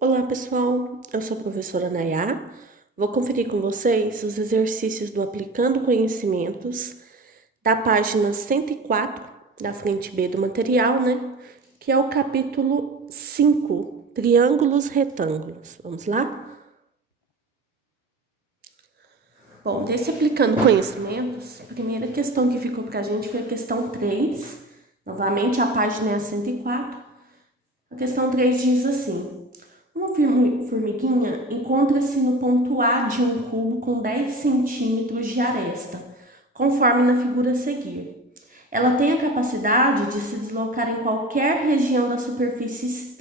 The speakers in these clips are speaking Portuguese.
Olá, pessoal. Eu sou a professora Nayá. Vou conferir com vocês os exercícios do Aplicando Conhecimentos da página 104, da frente B do material, que é o capítulo 5, Triângulos Retângulos. Vamos lá? Bom, desse Aplicando Conhecimentos, a primeira questão que ficou para a gente foi a questão 3. Novamente, a página é a 104. A questão 3 diz assim: uma formiguinha encontra-se no ponto A de um cubo com 10 centímetros de aresta, conforme na figura a seguir. Ela tem a capacidade de se deslocar em qualquer região da superfície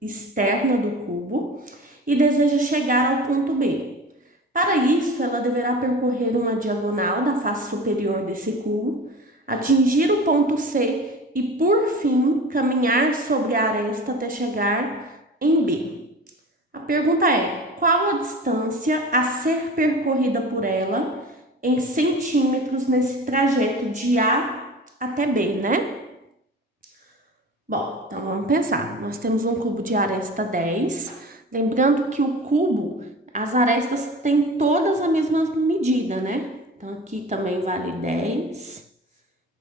externa do cubo e deseja chegar ao ponto B. Para isso, ela deverá percorrer uma diagonal da face superior desse cubo, atingir o ponto C e, por fim, caminhar sobre a aresta até chegar em B. A pergunta é: qual a distância a ser percorrida por ela em centímetros nesse trajeto de A até B, Bom, então vamos pensar. Nós temos um cubo de aresta 10. Lembrando que o cubo, as arestas têm todas a mesma medida, Então aqui também vale 10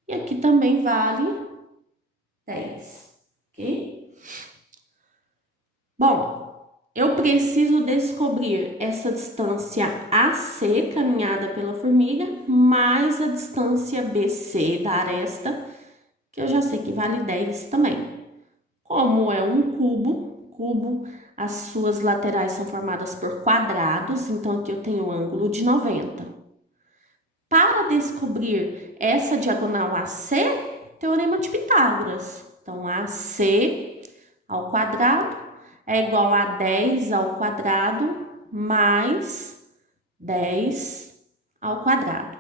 e aqui também vale 10, ok? Bom, eu preciso descobrir essa distância AC caminhada pela formiga mais a distância BC da aresta, que eu já sei que vale 10 também. Como é um cubo, as suas laterais são formadas por quadrados, então aqui eu tenho um ângulo de 90. Para descobrir essa diagonal AC, teorema de Pitágoras. Então, AC ao quadrado é igual a 10 ao quadrado mais 10 ao quadrado,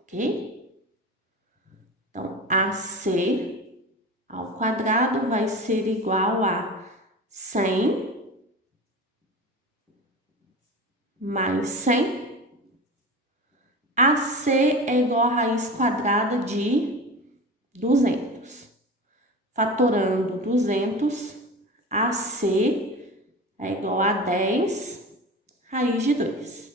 ok? Então, AC ao quadrado vai ser igual a 100 mais 100. AC é igual a raiz quadrada de 200. Fatorando 200, AC é igual a 10 raiz de 2.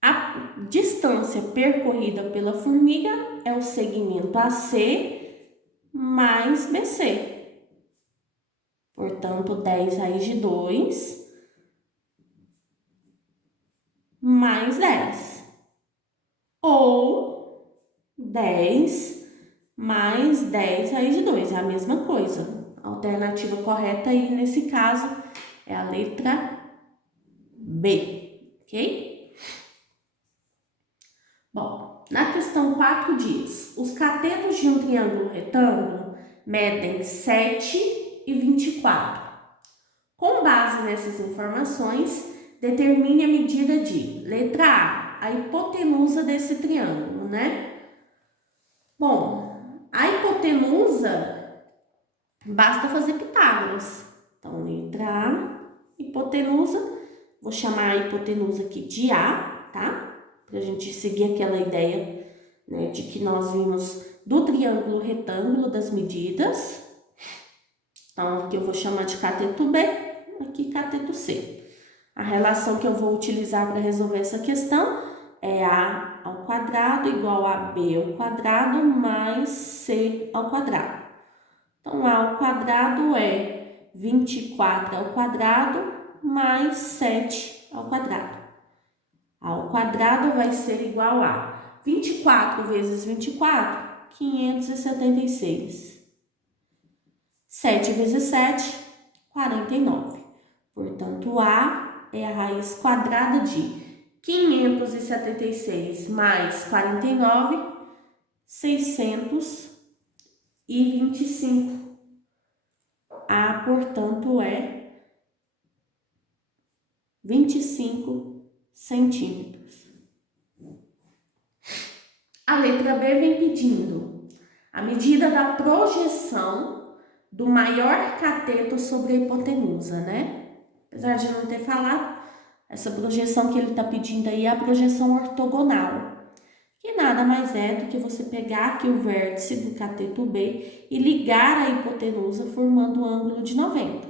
A distância percorrida pela formiga é o segmento AC mais BC. Portanto, 10 raiz de 2 mais 10. Ou 10 mais 10 raiz de 2. É a mesma coisa. A alternativa correta aí, nesse caso, é a letra B, ok? Bom, na questão 4 diz: os catetos de um triângulo retângulo medem 7 e 24. Com base nessas informações, determine a medida de letra A hipotenusa desse triângulo, Bom, a hipotenusa, basta fazer Pitágoras. Então, letra A, hipotenusa, vou chamar a hipotenusa aqui de A, tá? Pra gente seguir aquela ideia, de que nós vimos do triângulo retângulo das medidas. Então, aqui eu vou chamar de cateto B, aqui cateto C. A relação que eu vou utilizar para resolver essa questão é A ao quadrado igual a B ao quadrado mais C ao quadrado. Então, A ao quadrado é 24 ao quadrado mais 7 ao quadrado. A ao quadrado vai ser igual a 24 vezes 24, 576. 7 vezes 7, 49. Portanto, A é a raiz quadrada de 576 mais 49, 625. A, portanto, é 25 centímetros. A letra B vem pedindo a medida da projeção do maior cateto sobre a hipotenusa, Apesar de não ter falado, essa projeção que ele está pedindo aí é a projeção ortogonal. O que nada mais é do que você pegar aqui o vértice do cateto B e ligar a hipotenusa formando um ângulo de 90,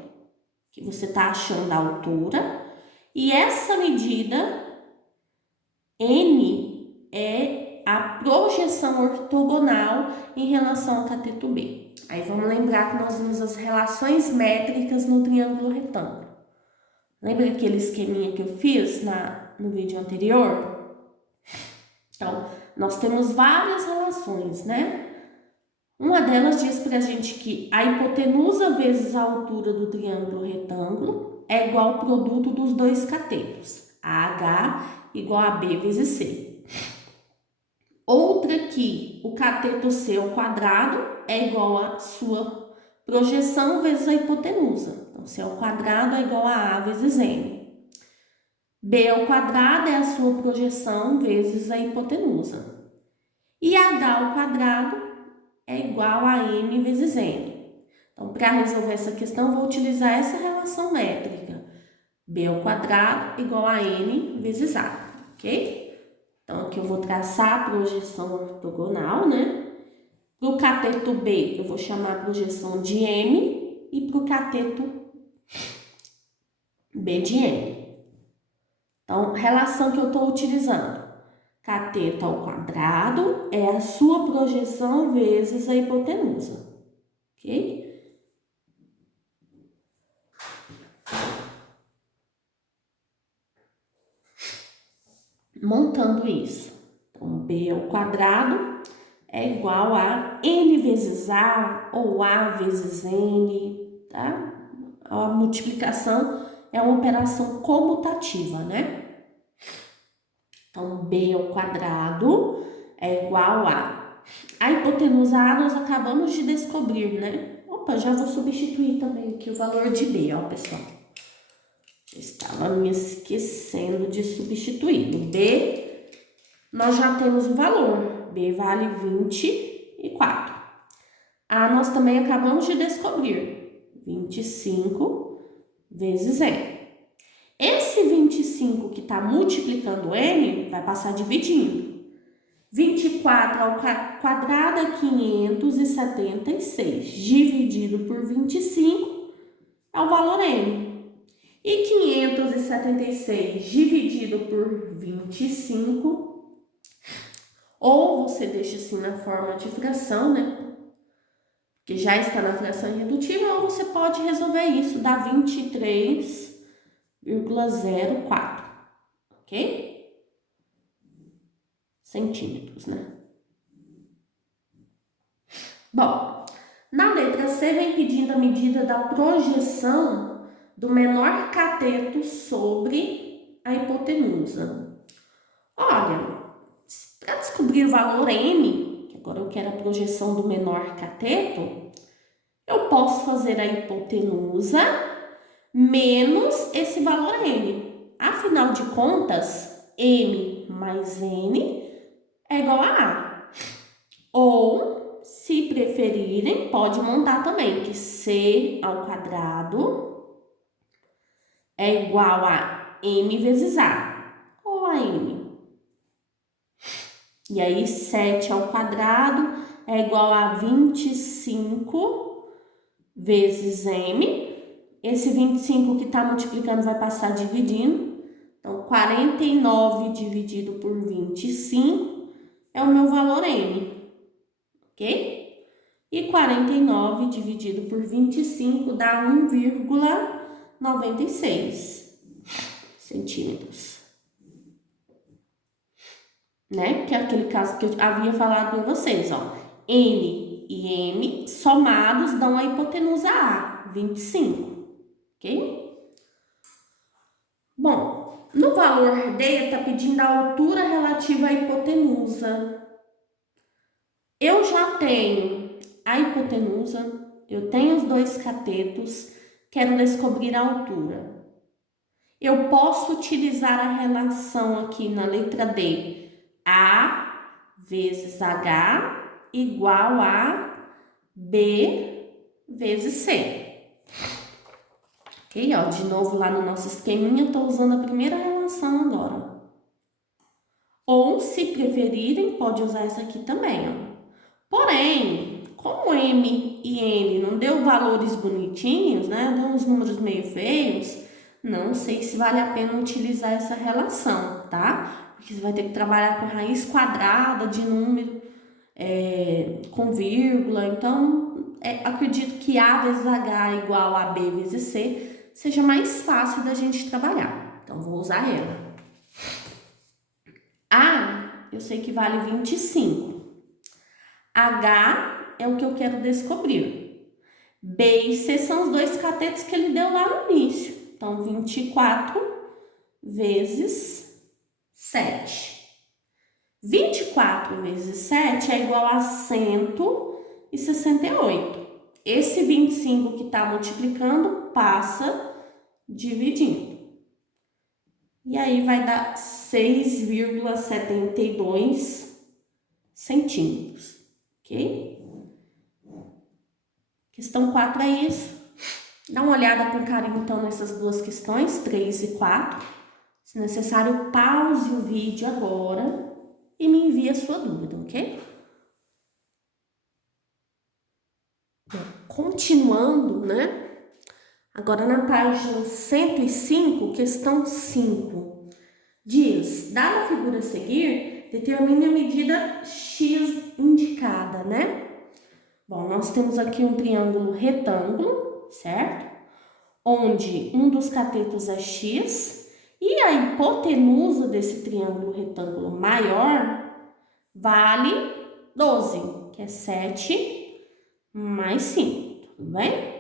que você está achando a altura, e essa medida N é a projeção ortogonal em relação ao cateto B. Aí vamos lembrar que nós vimos as relações métricas no triângulo retângulo. Lembra aquele esqueminha que eu fiz no vídeo anterior? Então, nós temos várias relações, né? Uma delas diz pra gente que a hipotenusa vezes a altura do triângulo retângulo é igual ao produto dos dois catetos, AH igual a B vezes C. Outra que o cateto C ao quadrado é igual a sua projeção vezes a hipotenusa. Então, C ao quadrado é igual a A vezes M. B ao quadrado é a sua projeção vezes a hipotenusa. E H ao quadrado é igual a M vezes N. Então, para resolver essa questão, eu vou utilizar essa relação métrica. B ao quadrado igual a N vezes A, ok? Então, aqui eu vou traçar a projeção ortogonal, né? Para o cateto B, eu vou chamar a projeção de M, e para o cateto B de N. Então, relação que eu estou utilizando. Cateto ao quadrado é a sua projeção vezes a hipotenusa, ok? Montando isso. Então, B ao quadrado é igual a N vezes A ou A vezes N, tá? A multiplicação é uma operação comutativa, né? Então, B ao quadrado é igual a hipotenusa A nós acabamos de descobrir, né? Opa, já vou substituir também aqui o valor de B, ó, pessoal. Já estava me esquecendo de substituir. No B, nós já temos o valor. B vale 24. A nós também acabamos de descobrir. 25 vezes N. Esse 25 que está multiplicando N vai passar dividindo. 24 ao quadrado é 576. Dividido por 25 é o valor N. E 576 dividido por 25, ou você deixa assim na forma de fração, né? Que já está na fração irredutível, ou você pode resolver isso, dá 23,04, ok? Centímetros, né? Bom, na letra C vem pedindo a medida da projeção do menor cateto sobre a hipotenusa. Olha, para descobrir o valor M, que agora eu quero a projeção do menor cateto, eu posso fazer a hipotenusa menos esse valor N. Afinal de contas, M mais N é igual a A. Ou, se preferirem, pode montar também que C ao quadrado é igual a M vezes A, ou a M. E aí, 7 ao quadrado é igual a 25 vezes M. Esse 25 que está multiplicando vai passar dividindo. Então, 49 dividido por 25 é o meu valor M, ok? E 49 dividido por 25 dá 1,96 centímetros. Né? Que é aquele caso que eu havia falado para vocês, ó. N e M somados dão a hipotenusa A, 25, ok? Bom, no valor D está pedindo a altura relativa à hipotenusa. Eu já tenho a hipotenusa, eu tenho os dois catetos, quero descobrir a altura. Eu posso utilizar a relação aqui na letra D, A vezes H igual a B vezes C. Ok? Ó, de novo lá no nosso esqueminha, eu estou usando a primeira relação agora. Ou, se preferirem, pode usar essa aqui também, ó. Porém, como M e N não deu valores bonitinhos, né? Deu uns números meio feios, não sei se vale a pena utilizar essa relação, tá? Porque você vai ter que trabalhar com raiz quadrada de número, com vírgula. Então, acredito que A vezes H igual a B vezes C seja mais fácil da gente trabalhar. Então, vou usar ela. A, eu sei que vale 25. H é o que eu quero descobrir. B e C são os dois catetos que ele deu lá no início. Então, 24 vezes 7. 24 vezes 7 é igual a 168. Esse 25 que está multiplicando passa dividindo. E aí vai dar 6,72 centímetros, ok? Questão 4 é isso. Dá uma olhada com carinho então nessas duas questões, 3 e 4. Se necessário, pause o vídeo agora e me envie a sua dúvida, ok? Continuando, né? Agora na página 105, questão 5. Diz, dada a figura a seguir, determine a medida x indicada, né? Bom, nós temos aqui um triângulo retângulo, certo? Onde um dos catetos é x e a hipotenusa desse triângulo retângulo maior vale 12, que é 7 mais 5, tudo bem?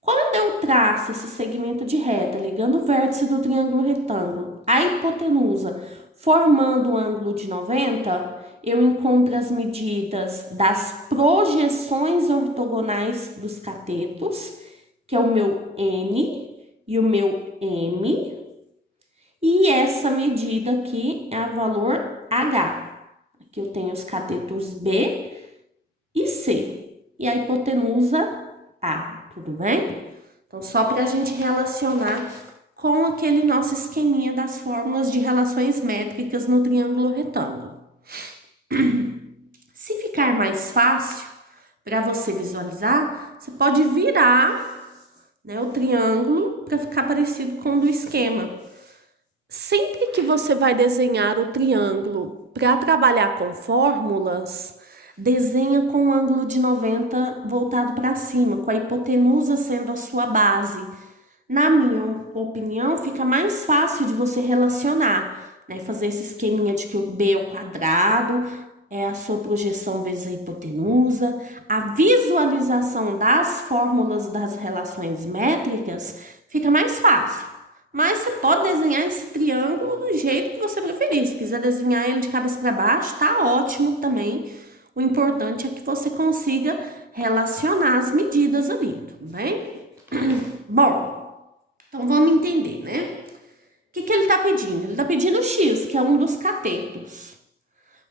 Quando eu traço esse segmento de reta ligando o vértice do triângulo retângulo à hipotenusa, formando um ângulo de 90, eu encontro as medidas das projeções ortogonais dos catetos, que é o meu N e o meu M, e essa medida aqui é o valor H. Aqui eu tenho os catetos B e C, e a hipotenusa A, tudo bem? Então, só para a gente relacionar com aquele nosso esqueminha das fórmulas de relações métricas no triângulo retângulo. Se ficar mais fácil para você visualizar, você pode virar, né, o triângulo para ficar parecido com o do esquema. Sempre que você vai desenhar o triângulo para trabalhar com fórmulas, desenha com um ângulo de 90 voltado para cima, com a hipotenusa sendo a sua base. Na minha opinião, fica mais fácil de você relacionar, né? Fazer esse esqueminha de que o B ao quadrado é a sua projeção vezes a hipotenusa. A visualização das fórmulas das relações métricas fica mais fácil. Mas você pode desenhar esse triângulo do jeito que você preferir. Se quiser desenhar ele de cabeça para baixo, tá ótimo também. O importante é que você consiga relacionar as medidas ali, tudo bem? Bom, então vamos entender, né? O que ele está pedindo? Ele está pedindo x, que é um dos catetos.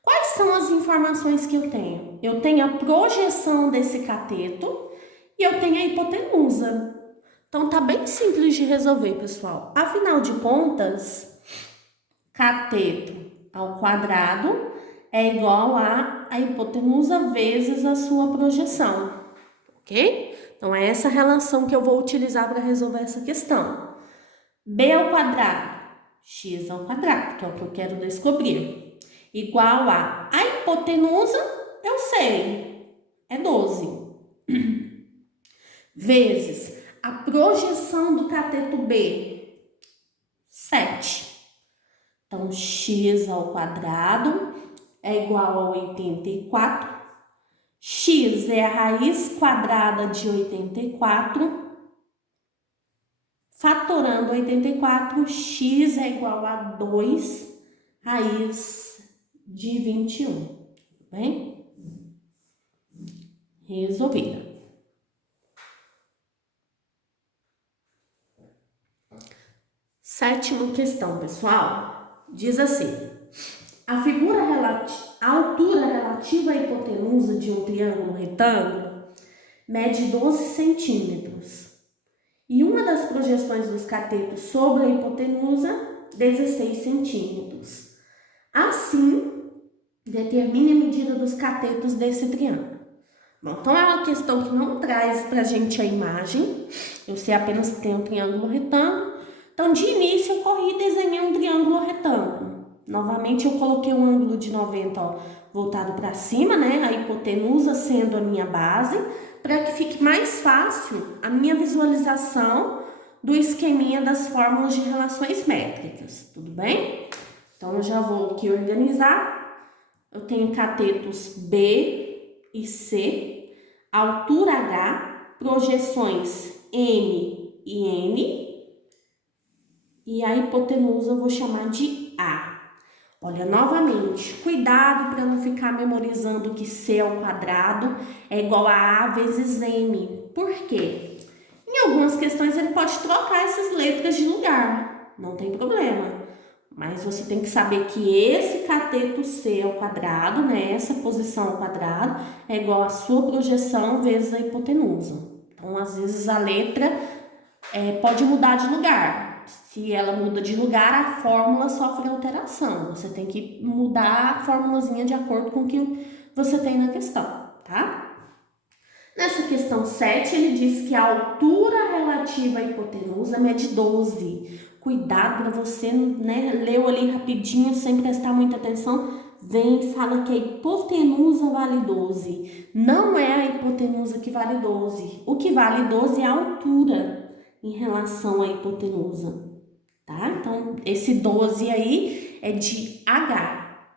Quais são as informações que eu tenho? Eu tenho a projeção desse cateto e eu tenho a hipotenusa. Então, tá bem simples de resolver, pessoal. Afinal de contas, cateto ao quadrado é igual a hipotenusa vezes a sua projeção, ok? Então, é essa relação que eu vou utilizar para resolver essa questão. B ao quadrado, x ao quadrado, que é o que eu quero descobrir, igual a hipotenusa, eu sei, é 12, vezes a projeção do cateto B, 7. Então, x ao quadrado é igual a 84. X é a raiz quadrada de 84. Fatorando 84, x é igual a 2 raiz de 21. Tudo bem? Resolvida. Sétima questão, pessoal, diz assim: a altura relativa à hipotenusa de um triângulo retângulo mede 12 centímetros e uma das projeções dos catetos sobre a hipotenusa, 16 centímetros. Assim, determine a medida dos catetos desse triângulo. Bom, então é uma questão que não traz pra gente a imagem, eu sei apenas que tem um triângulo retângulo. Então, de início, eu corri e desenhei um triângulo retângulo. Novamente, eu coloquei um ângulo de 90, ó, voltado para cima, né? A hipotenusa sendo a minha base, para que fique mais fácil a minha visualização do esqueminha das fórmulas de relações métricas, tudo bem? Então, eu já vou aqui organizar. Eu tenho catetos B e C, altura H, projeções M e N, e a hipotenusa eu vou chamar de A. Olha, novamente, cuidado para não ficar memorizando que C ao quadrado é igual a vezes M. Por quê? Em algumas questões ele pode trocar essas letras de lugar, não tem problema. Mas você tem que saber que esse cateto C ao quadrado, né, essa posição ao quadrado, é igual a sua projeção vezes a hipotenusa. Então, às vezes a letra pode mudar de lugar. Se ela muda de lugar, a fórmula sofre alteração. Você tem que mudar a formulazinha de acordo com o que você tem na questão, tá? Nessa questão 7, ele diz que a altura relativa à hipotenusa mede 12. Cuidado para você, né, leu ali rapidinho, sem prestar muita atenção, vem e fala que a hipotenusa vale 12. Não é a hipotenusa que vale 12. O que vale 12 é a altura em relação à hipotenusa, tá? Então, esse 12 aí é de H.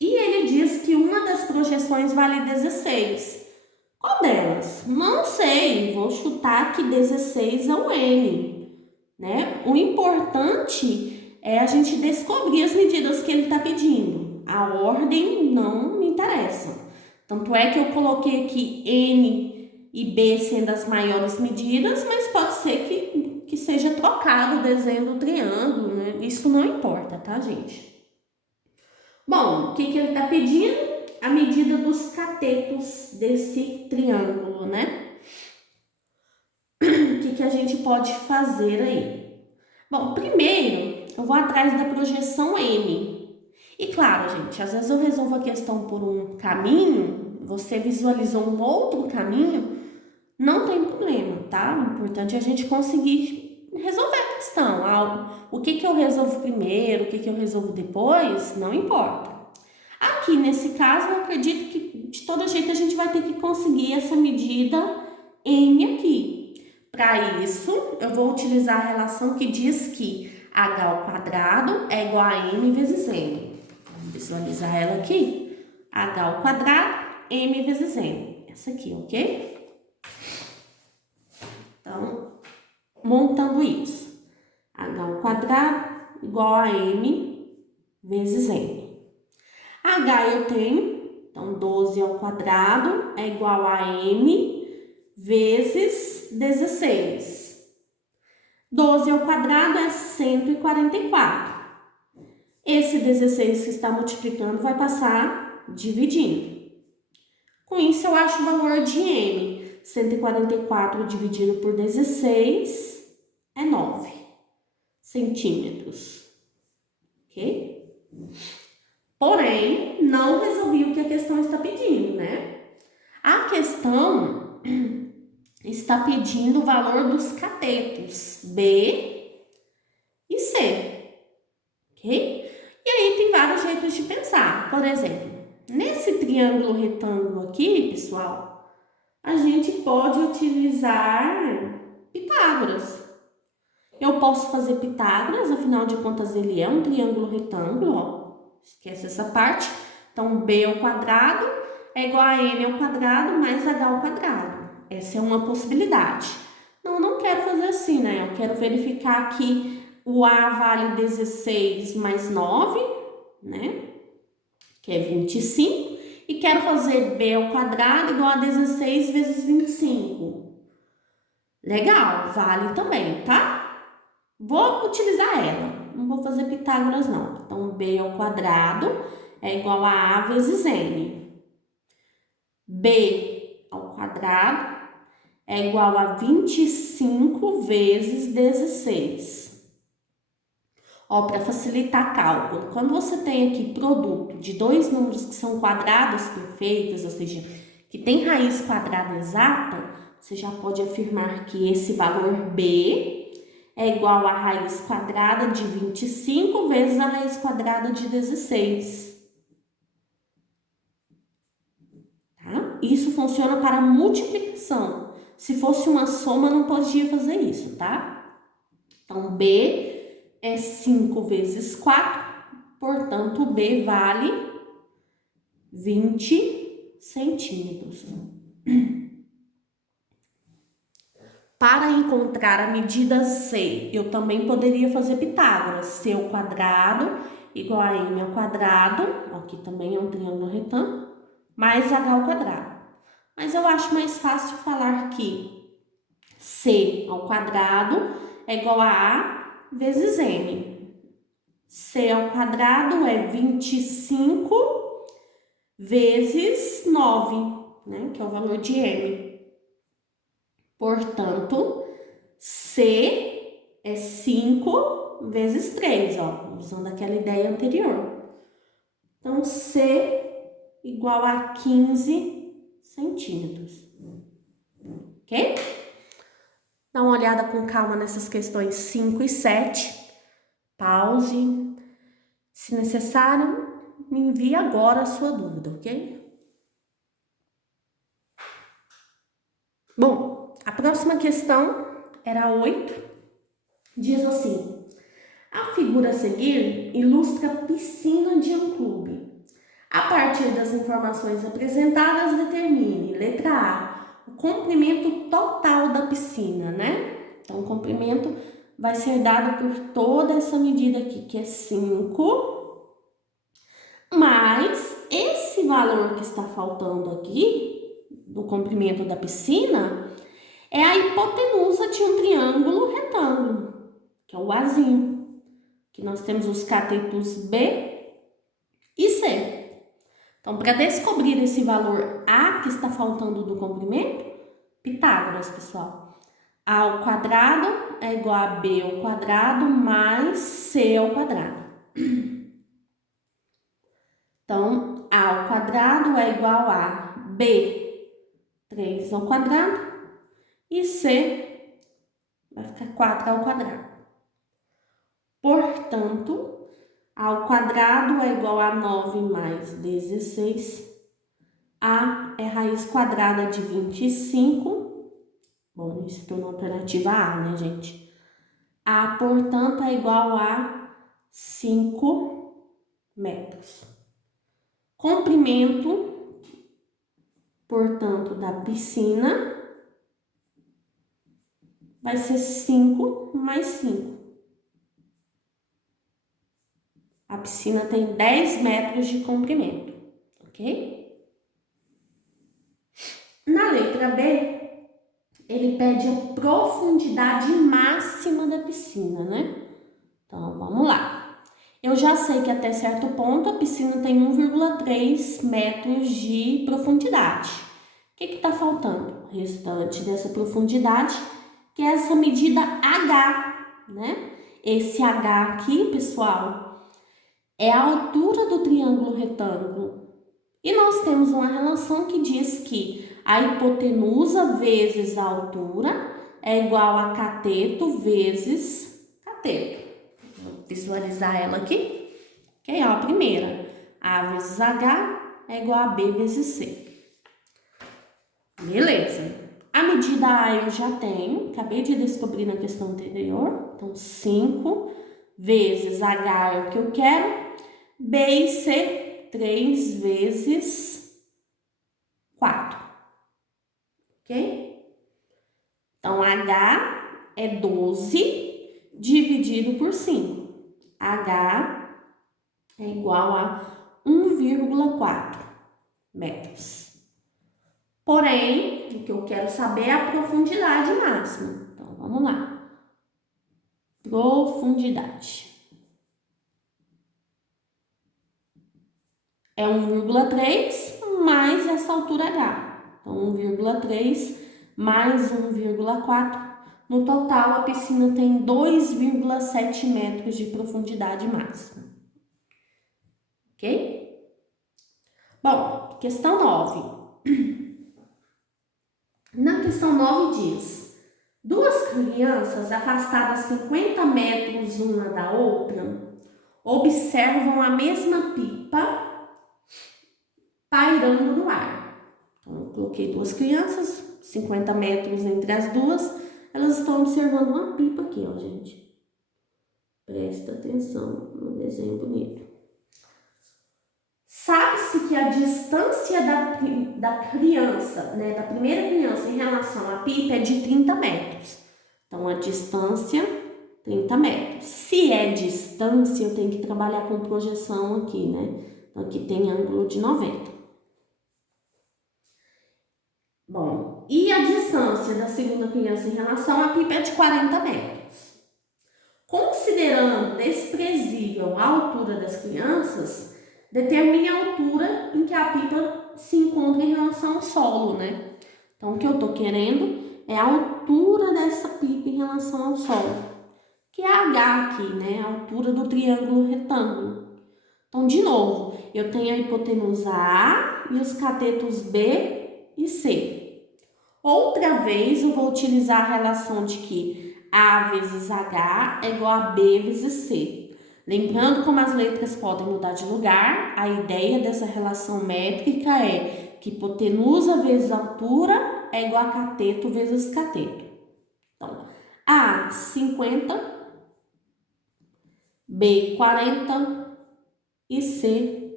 E ele diz que uma das projeções vale 16. Qual delas? Não sei, vou chutar que 16 é o N, né? O importante é a gente descobrir as medidas que ele está pedindo. A ordem não me interessa. Tanto é que eu coloquei aqui N e B sendo as maiores medidas, mas pode ser que seja trocado o desenho do triângulo, né? Isso não importa, tá, gente? Bom, o que ele está pedindo? A medida dos catetos desse triângulo, né? O que a gente pode fazer aí? Bom, primeiro, eu vou atrás da projeção M. E claro, gente, às vezes eu resolvo a questão por um caminho, você visualizou um outro caminho, não tem problema, tá? O importante é a gente conseguir resolver a questão. O que eu resolvo primeiro, o que eu resolvo depois, não importa. Aqui, nesse caso, eu acredito que de todo jeito a gente vai ter que conseguir essa medida N aqui. Para isso, eu vou utilizar a relação que diz que H ao quadrado é igual a M vezes N. Vamos visualizar ela aqui. H ao quadrado, M vezes N. Essa aqui, ok? Então, montando isso. H ao quadrado igual a M vezes N. H eu tenho, então 12 ao quadrado é igual a M vezes 16. 12 ao quadrado é 144. Esse 16 que está multiplicando vai passar dividindo. Com isso eu acho o valor de M. 144 dividido por 16 é 9 centímetros. Ok? Porém, não resolvi o que a questão está pedindo, né? A questão está pedindo o valor dos catetos B e C, ok? E aí tem vários jeitos de pensar. Por exemplo, nesse triângulo retângulo aqui, pessoal, a gente pode utilizar Pitágoras. Eu posso fazer Pitágoras, afinal de contas ele é um triângulo retângulo, ó. Esquece essa parte. Então, B ao quadrado é igual a N ao quadrado mais H ao quadrado. Essa é uma possibilidade. Não, não quero fazer assim, né? Eu quero verificar que o A vale 16 mais 9, né? Que é 25. E quero fazer B ao quadrado igual a 16 vezes 25. Legal, vale também, tá? Vou utilizar ela, não vou fazer Pitágoras não. Então, B ao quadrado é igual a vezes N. B ao quadrado é igual a 25 vezes 16. Ó, para facilitar cálculo, quando você tem aqui produto de dois números que são quadrados perfeitos, ou seja, que tem raiz quadrada exata, você já pode afirmar que esse valor B é igual à raiz quadrada de 25 vezes a raiz quadrada de 16. Tá? Isso funciona para multiplicação. Se fosse uma soma, não podia fazer isso, tá? Então, B é 5 vezes 4, portanto, B vale 20 centímetros. Para encontrar a medida C, eu também poderia fazer Pitágoras. C ao quadrado igual a M ao quadrado, aqui também é um triângulo retângulo, mais H ao quadrado. Mas eu acho mais fácil falar que C ao quadrado é igual a A vezes M. C ao quadrado é 25 vezes 9, né, que é o valor de M. Portanto, C é 5 vezes 3, ó, usando aquela ideia anterior. Então, C igual a 15 centímetros. Ok? Dá uma olhada com calma nessas questões 5 e 7. Pause. Se necessário, me envie agora a sua dúvida, ok? Bom, a próxima questão era 8. Diz assim: a figura a seguir ilustra a piscina de um clube. A partir das informações apresentadas, determine, letra A, o comprimento total da piscina, né? Então, o comprimento vai ser dado por toda essa medida aqui, que é 5, mas esse valor que está faltando aqui, do comprimento da piscina, é a hipotenusa de um triângulo retângulo, que é o Azinho, que nós temos os catetos B e C. Então, para descobrir esse valor A que está faltando do comprimento, Pitágoras, pessoal. A ao quadrado é igual a B ao quadrado mais C ao quadrado. Então, A ao quadrado é igual a B, 3 ao quadrado, e C vai ficar 4 ao quadrado. Portanto, A ao quadrado é igual a 9 mais 16. A é raiz quadrada de 25. Bom, isso tornou alternativa A, né, gente? A, portanto, é igual a 5 metros. Comprimento, portanto, da piscina vai ser 5 mais 5. A piscina tem 10 metros de comprimento, ok? Na letra B, ele pede a profundidade máxima da piscina, né? Então, vamos lá. Eu já sei que até certo ponto a piscina tem 1,3 metros de profundidade. O que está faltando? O restante dessa profundidade, que é essa medida H, né? Esse H aqui, pessoal, é a altura do triângulo retângulo. E nós temos uma relação que diz que a hipotenusa vezes a altura é igual a cateto vezes cateto. Vou visualizar ela aqui. Ok, ó, a primeira. A vezes H é igual a B vezes C. Beleza. A medida A eu já tenho, acabei de descobrir na questão anterior. Então, 5 vezes H é o que eu quero. B e C, 3 vezes 4. Ok? Então, H é 12 dividido por 5. H é igual a 1,4 metros. Porém, o que eu quero saber é a profundidade máxima. Então, vamos lá. Profundidade. É 1,3 mais essa altura H. Então, 1,3 mais 1,4 No total, a piscina tem 2,7 metros de profundidade máxima. Ok? Bom, questão 9. Na questão 9 diz: duas crianças afastadas 50 metros uma da outra observam a mesma pipa pairando no ar. Então, eu coloquei duas crianças, 50 metros entre as duas, elas estão observando uma pipa aqui, ó, gente. Presta atenção no desenho bonito. Sabe-se que a distância da criança, né, da primeira criança em relação à pipa é de 30 metros. Então, a distância, 30 metros. Se é distância, eu tenho que trabalhar com projeção aqui, né? Então, aqui tem ângulo de 90. Bom, e a distância da segunda criança em relação à pipa é de 40 metros. Considerando desprezível a altura das crianças, determine a altura em que a pipa se encontra em relação ao solo, né? Então, o que eu tô querendo é a altura dessa pipa em relação ao solo, que é H aqui, né? A altura do triângulo retângulo. Então, de novo, eu tenho a hipotenusa A e os catetos B e C. Outra vez, eu vou utilizar a relação de que A vezes H é igual a B vezes C. Lembrando como as letras podem mudar de lugar, a ideia dessa relação métrica é que hipotenusa vezes altura é igual a cateto vezes cateto. Então, A, 50, B, 40 e C,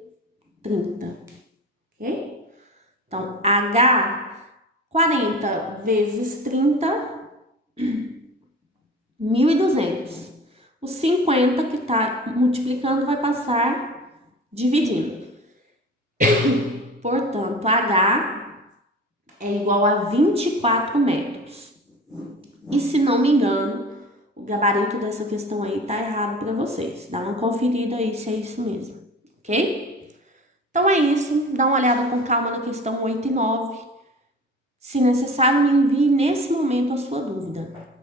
30. Ok? Então, H, 40 vezes 30, 1.200. O 50 que está multiplicando vai passar dividindo. Portanto, H é igual a 24 metros. E se não me engano, o gabarito dessa questão aí tá errado para vocês. Dá uma conferida aí se é isso mesmo, ok? Então é isso. Dá uma olhada com calma na questão 8 e 9. Se necessário, me envie nesse momento a sua dúvida.